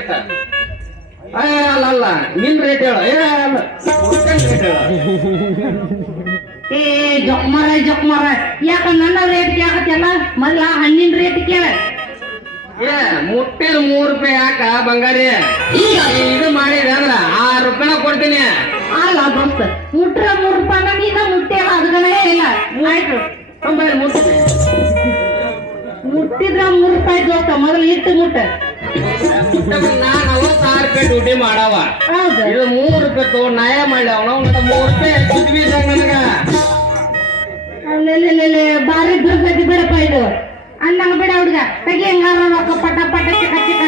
Rate ಅಲ್ಲ ನಿನ್ rate ಹೇಳು ರೇಟ್ ಹೇಳು ಏ ಜೊಕ್ಮಾರ ಯಾಕ ನನ್ನ ರೇಟ್ ಕೇಳಕತ್ತಲ್ಲ ಮೊದ್ಲ ಹಣ್ಣಿನ ರೇಟ್ ಕೇಳ ಮುಟ್ಟಿದ 3 ರೂಪಾಯಿ ಯಾಕ ಬಂಗಾರಿ ಇದು ಮಾಡಿದ್ರೆ ಅಂದ್ರ 6 ರೂಪಾಯಿನ ಕೊಡ್ತೀನಿ. ಅಲ್ಲ ದೋಸ್ತ ಮುಟ್ರ 3 ರೂಪಾಯಿನ ನೀನ ಮುಟ್ಟಿಲ್ಲ ಅದಗನೇ ಇಲ್ಲ ಆಯ್ತು ಮುಟ್ಟಿದ್ರ 3 ರೂಪಾಯಿ ದೋಸ್ತ ಮೊದಲು ಇಟ್ಟು ಮುಟ್ಟ ನಾನು 6 ರೂಪಾಯಿ ಡ್ಯೂಟಿ ಮಾಡವ ಹೌದು ಇದು 3 ರೂಪಾಯಿ ತಗೊಂಡ್ ನಯ ಮಾಡ್ಯಾವ ನಾವು 3 ರೂಪಾಯಿ ಕುದ್ವಿ ನನಗ ಬಾರಿ ದುರ್ಗತಿ ಬಿಡಪ್ಪ ಇದು ಅಂದಂಗ ಬಿಡ ಹುಡ್ಗ ತೆಗಿ ಹೆಂಗಾರ ರೊಕ್ಕ ಪಟ ಪಟ ಚಿಕ್ಕ